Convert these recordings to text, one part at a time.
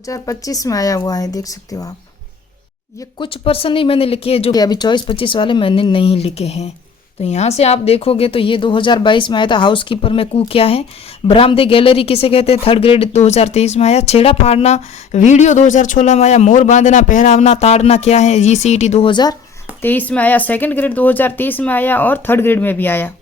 2025 में आया हुआ है, देख सकते हो आप। ये कुछ पर्सन ही मैंने लिखे हैं, जो कि अभी 24-25 वाले मैंने नहीं लिखे हैं। तो यहाँ से आप देखोगे तो ये 2022 में आया था। हाउस कीपर में कू क्या है, बरामदे गैलरी किसे कहते हैं, थर्ड ग्रेड 2023 में आया। छेड़ा फाड़ना वीडियो 2016 में आया। मोर बांधना पहरावना ताड़ना क्या है, GCET 2023 में आया। सेकंड ग्रेड 2023 में आया और थर्ड ग्रेड में भी आया।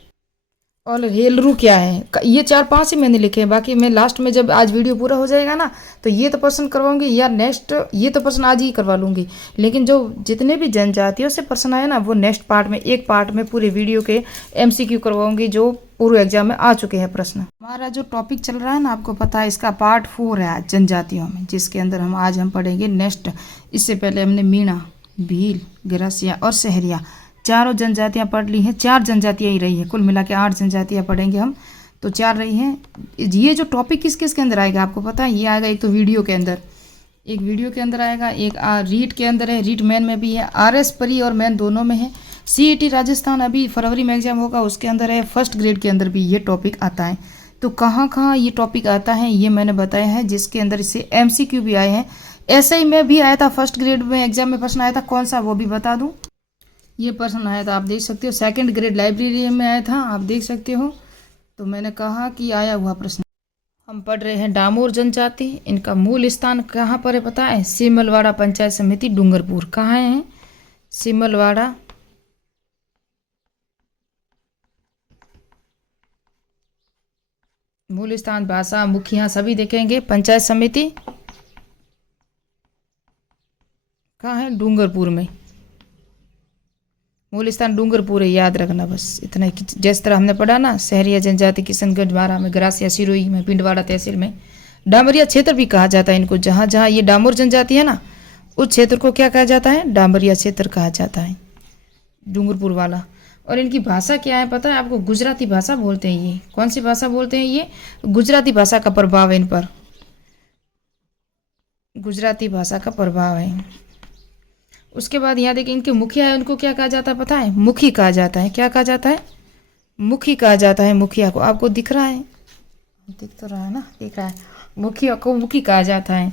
और हेलरू क्या है, ये 4-5 ही मैंने लिखे हैं। बाकी मैं लास्ट में जब आज वीडियो पूरा हो जाएगा ना, तो ये तो प्रश्न करवाऊंगी या नेक्स्ट, ये तो प्रश्न आज ही करवा लूँगी। लेकिन जो जितने भी जनजातियों से प्रश्न आए ना, वो नेक्स्ट पार्ट में, एक पार्ट में पूरे वीडियो के MCQ करवाऊंगी, जो पूर्व एग्जाम में आ चुके हैं प्रश्न। हमारा जो टॉपिक चल रहा है ना, आपको पता है, इसका पार्ट 4 है आज जनजातियों में, जिसके अंदर हम पढ़ेंगे नेक्स्ट। इससे पहले हमने मीणा, भील, गरासिया और सहरिया चारों जनजातियां पढ़ ली हैं। 4 जनजातियां ही रही हैं, कुल मिला के 8 जनजातियां पढ़ेंगे हम, तो 4 रही हैं। ये जो टॉपिक किस किस के अंदर आएगा आपको पता है, ये आएगा एक तो वीडियो के अंदर, एक वीडियो के अंदर आएगा, एक रीट के अंदर है, रीट मैन में भी है, RS परी और मैन दोनों में है। CET राजस्थान अभी फरवरी में एग्जाम होगा, उसके अंदर है। फर्स्ट ग्रेड के अंदर भी ये टॉपिक आता है। तो कहाँ कहाँ ये टॉपिक आता है ये मैंने बताया है, जिसके अंदर इससे MCQ भी आए हैं। SI में भी आया था, फर्स्ट ग्रेड में एग्जाम में प्रश्न आया था, कौन सा वो भी बता दूँ। ये प्रश्न आया था, आप देख सकते हो, सेकंड ग्रेड लाइब्रेरी में आया था, आप देख सकते हो। तो मैंने कहा कि आया हुआ प्रश्न। हम पढ़ रहे हैं डामोर जनजाति। इनका मूल स्थान कहाँ पर है पता है, सिमलवाड़ा पंचायत समिति डूंगरपुर। कहाँ है, सिमलवाड़ा। मूल स्थान, भाषा, मुखिया सभी देखेंगे। पंचायत समिति कहाँ है, डूंगरपुर में। मूल स्थान डूंगरपुर है, याद रखना बस इतना ही। जिस तरह हमने पढ़ा ना, सहरिया जनजाति किशनगढ़ बारा में, गरासिया सिरोही में, पिंडवाड़ा तहसील में। डामरिया क्षेत्र भी कहा जाता है इनको, जहाँ जहाँ ये डामोर जनजाति है ना, उस क्षेत्र को क्या कहा जाता है, डामरिया क्षेत्र कहा जाता है, डूंगरपुर वाला। और इनकी भाषा क्या है पता है आपको, गुजराती भाषा बोलते हैं ये। कौन सी भाषा बोलते हैं ये, गुजराती भाषा का प्रभाव है इन पर, गुजराती भाषा का प्रभाव है। उसके बाद यहाँ देखिए, इनके मुखिया है, उनको क्या कहा जाता है पता है, मुखी कहा जाता है। क्या कहा जाता है, मुखी कहा जाता है। मुखिया को आपको दिख रहा है, दिख तो रहा है ना, दिख रहा है, मुखिया को मुखी कहा जाता है।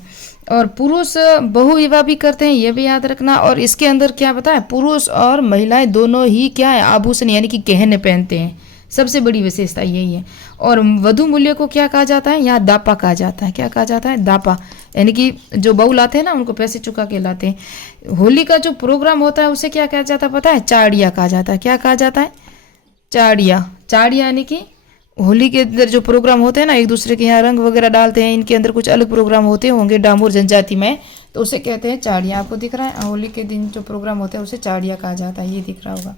और पुरुष बहुविवाह भी करते हैं, ये भी याद रखना। और इसके अंदर क्या पता है, पुरुष और महिलाएं दोनों ही क्या है, आभूषण यानी कि गहने पहनते हैं। सबसे बड़ी विशेषता यही है। और वधु मूल्य को क्या कहा जाता है, यहाँ दापा कहा जाता है। क्या कहा जाता है, दापा, यानी कि जो बहू लाते हैं ना, उनको पैसे चुका के लाते हैं। होली का जो प्रोग्राम होता है उसे क्या कहा जाता है पता है, चाड़िया कहा जाता है। क्या कहा जाता है, चाड़िया। चाड़िया यानी कि होली के अंदर जो प्रोग्राम होते हैं ना, एक दूसरे के यहाँ रंग वगैरह डालते हैं, इनके अंदर कुछ अलग प्रोग्राम होते होंगे डामोर जनजाति में, तो उसे कहते हैं चाड़िया। आपको दिख रहा है, होली के दिन जो प्रोग्राम होता है उसे चाड़िया कहा जाता है, ये दिख रहा होगा,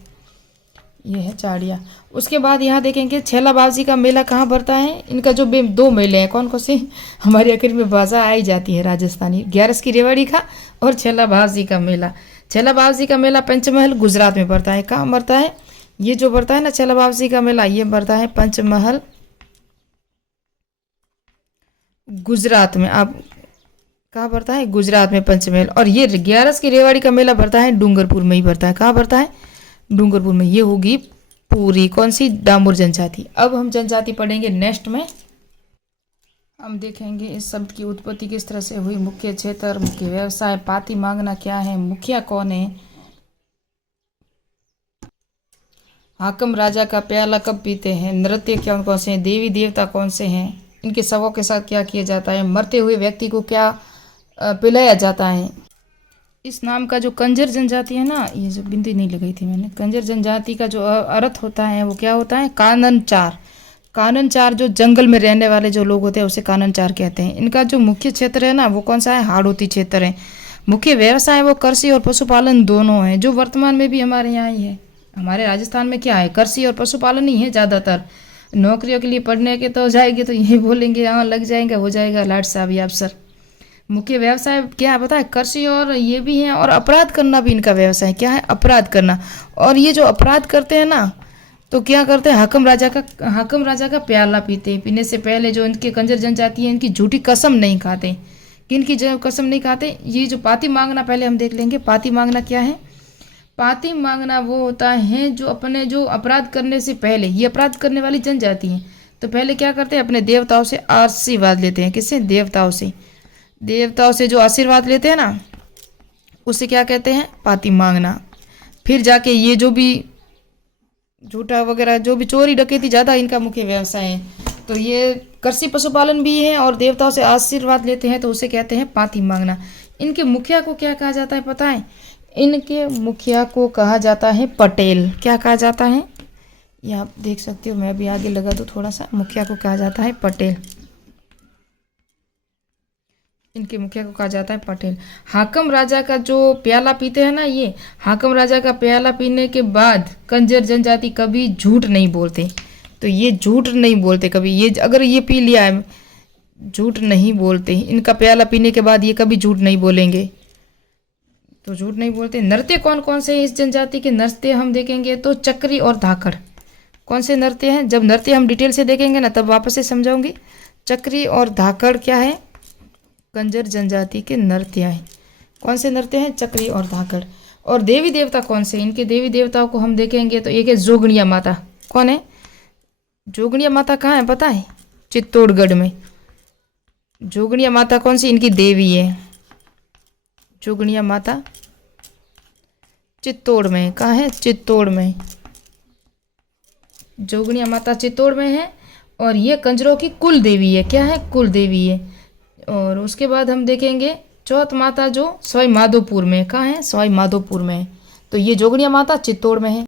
ये है चाड़िया। उसके बाद यहाँ देखेंगे छैला बावजी का मेला कहाँ भरता है। इनका जो 2 मेले हैं, कौन कौन से, हमारी आखिर में भाषा आई जाती है राजस्थानी, 11 की रेवाड़ी का और छैला बावजी का मेला। छैला बावजी का मेला पंचमहल गुजरात में भरता है। कहाँ भरता है, ये जो भरता है ना छैला बावजी का मेला, ये भरता है पंचमहल गुजरात में। आप कहाँ भरता है, गुजरात में पंचमहल। और ये 11 की रेवाड़ी का मेला भरता है डूंगरपुर में ही भरता है। कहाँ भरता है, डूंगरपुर में। ये होगी पूरी कौन सी, डामोर जनजाति। अब हम जनजाति पढ़ेंगे नेक्स्ट में। हम देखेंगे इस शब्द की उत्पत्ति किस तरह से हुई, मुख्य क्षेत्र, मुख्य व्यवसाय, पाती मांगना क्या है, मुखिया कौन है, हाकम राजा का प्याला कब पीते हैं, नृत्य कौन कौन से हैं, देवी देवता कौन से हैं, इनके शवों के साथ क्या किया जाता है, मरते हुए व्यक्ति को क्या पिलाया जाता है। इस नाम का जो कंजर जनजाति है ना, ये जो बिंदी नहीं लगाई थी मैंने, कंजर जनजाति का जो अर्थ होता है वो क्या होता है, काननचार। काननचार जो जंगल में रहने वाले जो लोग होते हैं उसे काननचार कहते हैं। इनका जो मुख्य क्षेत्र है ना वो कौन सा है, हाड़ौती क्षेत्र है। मुख्य व्यवसाय वो कृषि और पशुपालन दोनों है, जो वर्तमान में भी हमारे यहाँ ही है। हमारे राजस्थान में क्या है, कृषि और पशुपालन ही है ज़्यादातर। नौकरियों के लिए पढ़ने के तो जाएंगे तो यही बोलेंगे, हाँ लग जाएंगे, हो जाएगा लाट साहब या अफसर। मुख्य व्यवसाय क्या है पता है, कृषि और ये भी है। और अपराध करना भी इनका व्यवसाय क्या है, अपराध करना। और ये जो अपराध करते हैं ना, तो क्या करते हैं, हाकम राजा का प्याला पीते हैं। पीने से पहले जो इनके कंजर जनजाति है, इनकी झूठी कसम नहीं खाते। किनकी कसम नहीं खाते, ये जो पाती मांगना, पहले हम देख लेंगे पाती मांगना क्या है। पाती मांगना वो होता है जो अपने जो अपराध करने से पहले, ये अपराध करने वाली जनजाति है, तो पहले क्या करते हैं, अपने देवताओं से आशीर्वाद लेते हैं। किससे, देवताओं से। देवताओं से जो आशीर्वाद लेते हैं ना, उसे क्या कहते हैं? पाती मांगना। फिर जाके ये जो भी झूठा वगैरह, जो भी चोरी डकैती ज़्यादा इनका मुख्य व्यवसाय है, तो ये कृषि पशुपालन भी है और देवताओं से आशीर्वाद लेते हैं, तो उसे कहते हैं पाती मांगना। इनके मुखिया को क्या कहा जाता है पता है? इनके मुखिया को कहा जाता है पटेल। क्या कहा जाता है? ये आप देख सकते हो, मैं अभी आगे लगा दूँ थोड़ा सा। मुखिया को कहा जाता है पटेल। इनके मुखिया को कहा जाता है पटेल। हाकम राजा का जो प्याला पीते हैं ना, ये हाकम राजा का प्याला पीने के बाद कंजर जनजाति कभी झूठ नहीं बोलते। तो ये झूठ नहीं बोलते कभी। ये अगर ये पी लिया है, झूठ नहीं बोलते। इनका प्याला पीने के बाद ये कभी झूठ नहीं बोलेंगे, तो झूठ नहीं बोलते। नृत्य कौन कौन से हैं इस जनजाति के? नृत्य हम देखेंगे तो चक्री और धाकड़। कौन से नृत्य हैं? जब नृत्य हम डिटेल से देखेंगे ना, तब वापस से समझाऊंगी। चक्री और धाकड़ क्या है? कंजर जनजाति के नृत्य हैं। कौन से नृत्य हैं? चक्री और धाकड़। और देवी देवता कौन से? इनके देवी देवताओं को हम देखेंगे तो एक है जोगणिया माता। कौन है? जोगणिया माता कहाँ है पता है? चित्तौड़गढ़ में। जोगणिया माता कौन सी? इनकी देवी है। जोगणिया माता चित्तौड़ में। कहाँ है? चित्तौड़ में। जोगणिया माता चित्तौड़ में है और ये कंजरों की कुल देवी है। क्या है? कुल देवी है। और उसके बाद हम देखेंगे चौथ माता जो सवाई माधोपुर में। कहाँ है? सवाई माधोपुर में है। तो ये जोगणिया माता चित्तौड़ में है।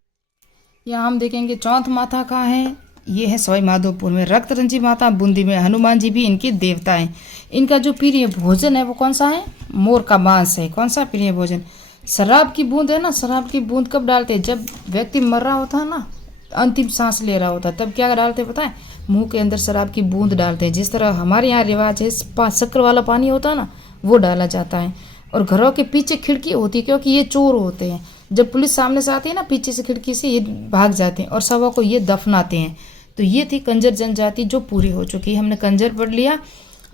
यहाँ हम देखेंगे चौथ माता कहाँ है? ये है सवाई माधोपुर में। रक्तरंजी माता बूंदी में। हनुमान जी भी इनके देवता हैं। इनका जो प्रिय भोजन है वो कौन सा है? मोर का मांस है। कौन सा प्रिय भोजन? शराब की बूंद है ना, शराब की बूंद कब डालते हैं? जब व्यक्ति मर रहा होता है ना, अंतिम सांस ले रहा होता है, तब क्या डालते हैं पता है? मुंह के अंदर शराब की बूंद डालते हैं। जिस तरह हमारे यहाँ रिवाज है, शक्कर वाला पानी होता है ना, वो डाला जाता है। और घरों के पीछे खिड़की होती है, क्योंकि ये चोर होते हैं। जब पुलिस सामने से आती है ना, पीछे से खिड़की से ये भाग जाते हैं और शवों को ये दफनाते हैं। तो ये थी कंजर जनजाति जो पूरी हो चुकी है। हमने कंजर पढ़ लिया।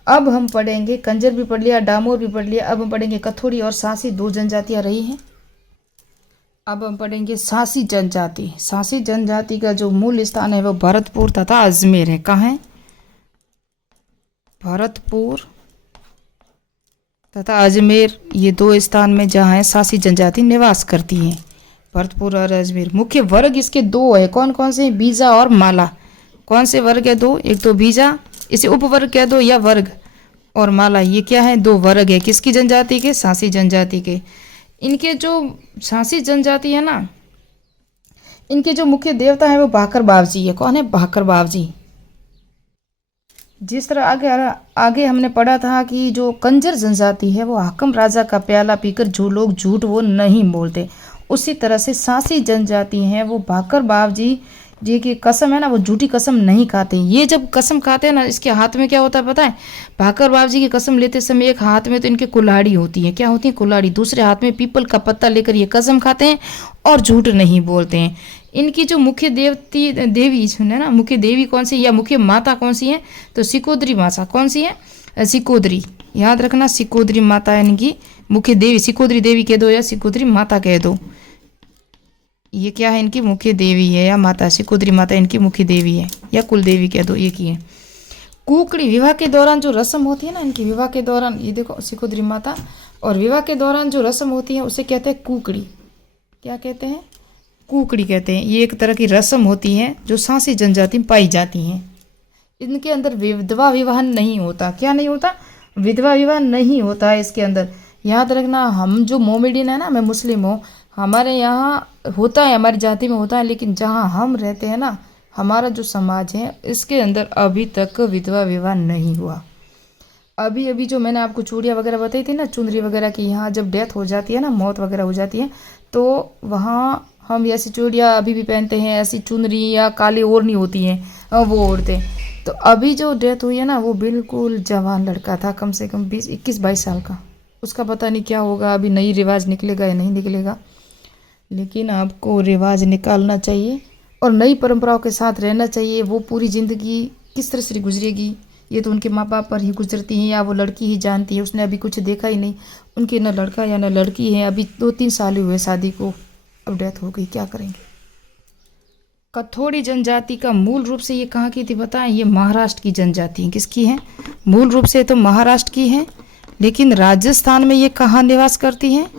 अब हम पढ़ेंगे, कंजर भी पढ़ लिया, डामोर भी पढ़ लिया। अब हम पढ़ेंगे कथोड़ी और सासी, दो जनजातियाँ रही हैं। अब हम पढ़ेंगे सासी जनजाति। सासी जनजाति का जो मूल स्थान है वो भरतपुर तथा अजमेर है। कहाँ है? भरतपुर तथा अजमेर, ये दो स्थान में जहाँ है सासी जनजाति निवास करती है। भरतपुर और अजमेर। मुख्य वर्ग इसके दो है। कौन कौन से? बीजा और माला। कौन से वर्ग है? दो। एक तो बीजा, इसे उपवर्ग कह दो, या वर्ग। और माला, ये क्या है? दो वर्ग है। किसकी जनजाति के? सासी जनजाति के। इनके जो सासी जनजाति है ना, इनके जो मुख्य देवता है वो भाकर बावजी है। कौन है? भाकर बावजी। जिस तरह आगे हमने पढ़ा था कि जो कंजर जनजाति है वो हाकम राजा का प्याला पीकर जो लोग झूठ वो नहीं बोलते, उसी तरह से सासी जनजाति है वो भाकर बावजी जी की कसम है ना, वो झूठी कसम नहीं खाते। ये जब कसम खाते हैं ना, इसके हाथ में क्या होता है पता है? भाकर बावजी की कसम लेते समय एक हाथ में तो इनके कुल्हाड़ी होती है। क्या होती है? कुल्हाड़ी। दूसरे हाथ में पीपल का पत्ता लेकर ये कसम खाते हैं और झूठ नहीं बोलते हैं। इनकी जो मुख्य देवी है ना, मुख्य देवी कौन सी या मुख्य माता कौन सी है? तो सिकोदरी माता। कौन सी है? सिकोदरी। याद रखना, सिकोदरी माता है इनकी मुख्य देवी। सिकोदरी देवी कह दो या सिकोदरी माता कह दो। ये क्या है? इनकी मुख्य देवी है या माता। सिकोदरी माता इनकी मुख्य देवी है या कुल देवी कह दो, एक ही है। कुकड़ी, विवाह के दौरान जो रस्म होती है ना इनकी, विवाह के दौरान, ये देखो सिकोदरी माता, और विवाह के दौरान जो रस्म होती है उसे कहते हैं कुकड़ी। क्या कहते हैं? कुकड़ी कहते हैं। ये एक तरह की रस्म होती है जो सासी जनजाति में पाई जाती हैं। इनके अंदर विधवा विवाह नहीं होता। क्या नहीं होता? विधवा विवाह नहीं होता है इसके अंदर। याद रखना, हम जो मोमेडियन है ना, मैं मुस्लिम हूँ, हमारे यहाँ होता है, हमारी जाति में होता है, लेकिन जहाँ हम रहते हैं ना, हमारा जो समाज है इसके अंदर अभी तक विधवा विवाह नहीं हुआ। अभी अभी जो मैंने आपको चूड़ियाँ वगैरह बताई थी ना, चुनरी वगैरह की, यहाँ जब डेथ हो जाती है ना, मौत वगैरह हो जाती है, तो वहाँ हम ऐसी चूड़ियाँ अभी भी पहनते हैं। ऐसी चुनरी या काली ओढ़नी होती हैं वो ओढ़ते हैं। तो अभी जो डेथ हुई है ना, वो बिल्कुल जवान लड़का था, कम से कम 21-22 साल का। उसका पता नहीं क्या होगा, अभी नई रिवाज निकलेगा या नहीं निकलेगा, लेकिन आपको रिवाज निकालना चाहिए और नई परंपराओं के साथ रहना चाहिए। वो पूरी ज़िंदगी किस तरह से गुजरेगी, ये तो उनके माँ बाप पर ही गुजरती हैं, या वो लड़की ही जानती है। उसने अभी कुछ देखा ही नहीं, उनके न लड़का या न लड़की है। अभी 2-3 साल हुए शादी को, अब डेथ हो गई, क्या करेंगे। कथोड़ी जनजाति का मूल रूप से ये कहाँ की थी बताएं? ये महाराष्ट्र की जनजाति है। किसकी है? मूल रूप से तो महाराष्ट्र की है लेकिन राजस्थान में ये कहाँ निवास करती हैं?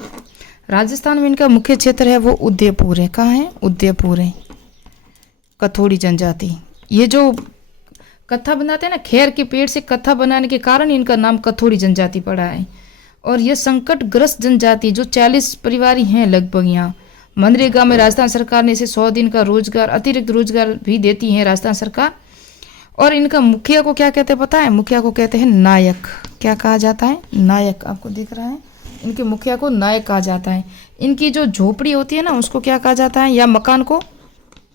राजस्थान में इनका मुख्य क्षेत्र है वो उदयपुर है। कहाँ है? उदयपुर है। कथोड़ी जनजाति, ये जो कत्था बनाते हैं ना, खेर के पेड़ से कत्था बनाने के कारण इनका नाम कथोड़ी जनजाति पड़ा है। और ये संकटग्रस्त जनजाति जो 40 परिवार हैं लगभग यहाँ। मनरेगा में राजस्थान सरकार ने इसे 100 दिन का रोजगार, अतिरिक्त रोजगार भी देती है राजस्थान सरकार। और इनका मुखिया को क्या कहते हैं पता है? मुखिया को कहते हैं नायक। क्या कहा जाता है? नायक। आपको दिख रहा है, इनके मुखिया को नायक कहा जाता है। इनकी जो झोपड़ी होती है ना, उसको क्या कहा जाता है? या मकान को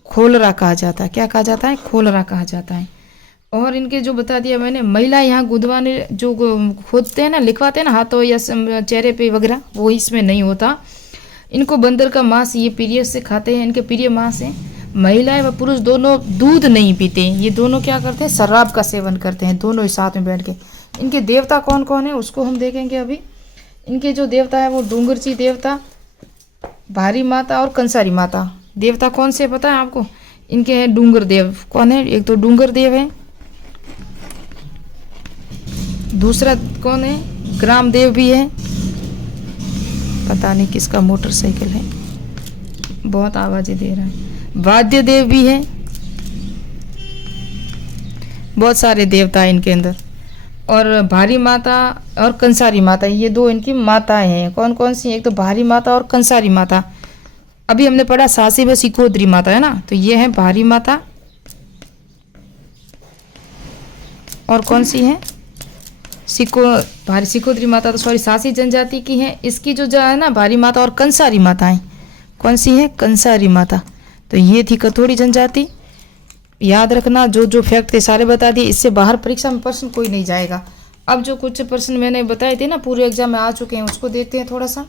खोलरा कहा जाता है। क्या कहा जाता है? खोलरा कहा जाता है। और इनके जो बता दिया मैंने, महिला यहाँ गुदवाने जो खोदते हैं ना, लिखवाते हैं ना हाथों या चेहरे पे वगैरह, वो इसमें नहीं होता। इनको बंदर का मांस ये प्रिय से खाते हैं, इनके प्रिय मांस है। महिलाएं व पुरुष दोनों दूध नहीं पीते, ये दोनों क्या करते हैं? शराब का सेवन करते हैं, दोनों ही साथ में बैठ के। इनके देवता कौन कौन है उसको हम देखेंगे अभी। इनके जो देवता है वो डूंगरची देवता, भारी माता और कंसारी माता। देवता कौन से पता है आपको? इनके हैं डूंगर देव। कौन है? एक तो डूंगर देव है, दूसरा कौन है? ग्राम देव भी है। पता नहीं किसका मोटरसाइकिल है, बहुत आवाजें दे रहा है। वाद्य देव भी है। बहुत सारे देवता है इनके अंदर। और भारी माता और कंसारी माता, ये दो इनकी माताएं हैं। कौन कौन सी? एक तो भारी माता और कंसारी माता। अभी हमने पढ़ा सासी व सिकोद्री माता है ना, तो ये है भारी माता। और कौन सी है? भारी सिकोद्री माता तो सॉरी सासी जनजाति की है। इसकी जो है ना भारी माता और कंसारी माता है। कौन सी है? कंसारी माता। तो ये थी कथोड़ी जनजाति। याद रखना, जो जो फैक्ट थे सारे बता दिए। इससे बाहर परीक्षा में प्रश्न कोई नहीं जाएगा। अब जो कुछ प्रश्न मैंने बताए थे ना पूरे एग्जाम में आ चुके हैं, उसको देखते हैं थोड़ा सा।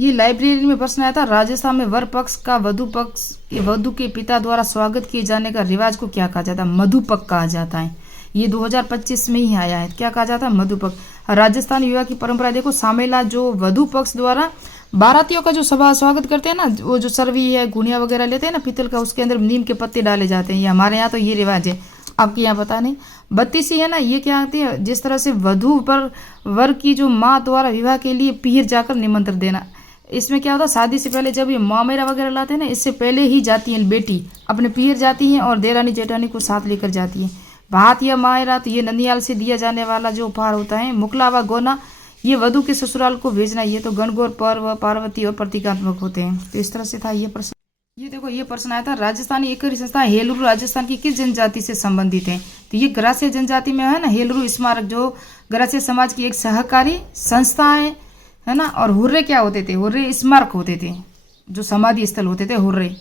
ये लाइब्रेरी में प्रश्न आया था, राजस्थान में वर पक्ष का वधु के पिता द्वारा स्वागत किए जाने का रिवाज को क्या कहा जाता है? मधुपक कहा जाता है। ये 2025 में ही आया है। क्या कहा जाता है? मधुपक। राजस्थान विवाह की परंपरा देखो, सामेला जो वधु पक्ष द्वारा बारातियों का जो स्वागत करते हैं ना, वो जो सरवी है, गुनिया वगैरह लेते हैं ना पीतल का, उसके अंदर नीम के पत्ते डाले जाते हैं। ये हमारे यहाँ तो ये रिवाज है, आपके यहाँ पता नहीं। 32 है ना, ये क्या आती है? जिस तरह से वधु पर वर की जो माँ द्वारा विवाह के लिए पीर जाकर निमंत्रण देना। इसमें क्या होता है? शादी से पहले जब ये मामेरा वगैरह लाते हैं ना, इससे पहले ही जाती है बेटी अपने पीर जाती है और देरानी जेठानी को साथ लेकर जाती है। भात या मायरा, तो ये ननियाल से दिया जाने वाला जो उपहार होता है। मुकला व गोना, ये वधु के ससुराल को भेजना। ये तो गणगौर, पर्व, पार्वती और प्रतीकात्मक होते हैं। तो इस तरह से था ये प्रश्न। ये देखो, ये प्रश्न आया था, राजस्थानी एकरी संस्था हेलुरु राजस्थान की किस जनजाति से संबंधित है? तो ये ग्रास्य जनजाति में है ना। हेलुरु स्मारक जो ग्रास्य समाज की एक सहकारी संस्था है ना। और हुर्रे क्या होते थे? हुर्रे स्मारक होते थे, जो समाधि स्थल होते थे हुर्रे।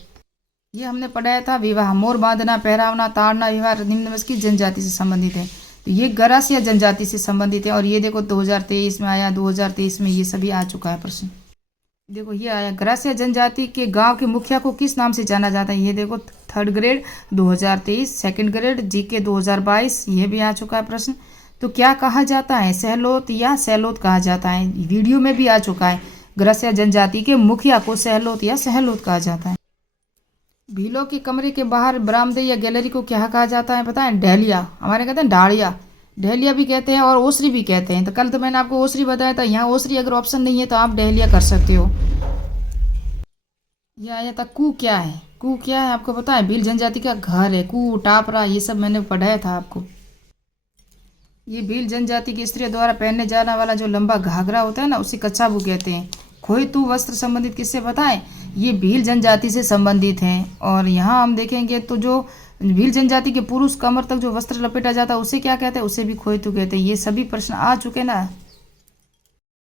ये हमने पढ़ाया था। विवाह, मोर बांधना, पहरावना, ताड़ना, विवाह निम्न वर्ग की जनजाति से संबंधित है। तो ये गरासिया जनजाति से संबंधित है। और ये देखो 2023 में आया, 2023 में ये सभी आ चुका है प्रश्न। देखो ये आया, गरासिया जनजाति के गांव के मुखिया को किस नाम से जाना जाता है? ये देखो 3rd grade 2023, 2nd grade GK 2022, ये भी आ चुका है प्रश्न। तो क्या कहा जाता है? सहलोत या सहलोत कहा जाता है। वीडियो में भी आ चुका है। गरासिया जनजाति के मुखिया को सहलोत या सहलोत कहा जाता है। भीलों के कमरे के बाहर बरामदे या गैलरी को क्या कहा जाता है पता है? डहलिया। हमारे कहते हैं डाड़िया, डहलिया भी कहते हैं और ओसरी भी कहते हैं। तो कल तो मैंने आपको ओसरी बताया था, यहाँ ओसरी अगर ऑप्शन नहीं है तो आप डहलिया कर सकते हो। यह आया था कू। क्या है कू? क्या है आपको पता है? भील जनजाति का घर है। कू, टापरा, ये सब मैंने पढ़ाया था आपको। ये भील जनजाति की स्त्रियों द्वारा पहनने जाने वाला जो लंबा घाघरा होता है ना, उसे कच्छाबू कहते हैं। खोइतू वस्त्र संबंधित किससे पता है? ये भील जनजाति से संबंधित हैं। और यहाँ हम देखेंगे तो जो भील जनजाति के पुरुष कमर तक जो वस्त्र लपेटा जाता है उसे क्या कहते हैं? उसे भी खोइतू कहते हैं। ये सभी प्रश्न आ चुके ना।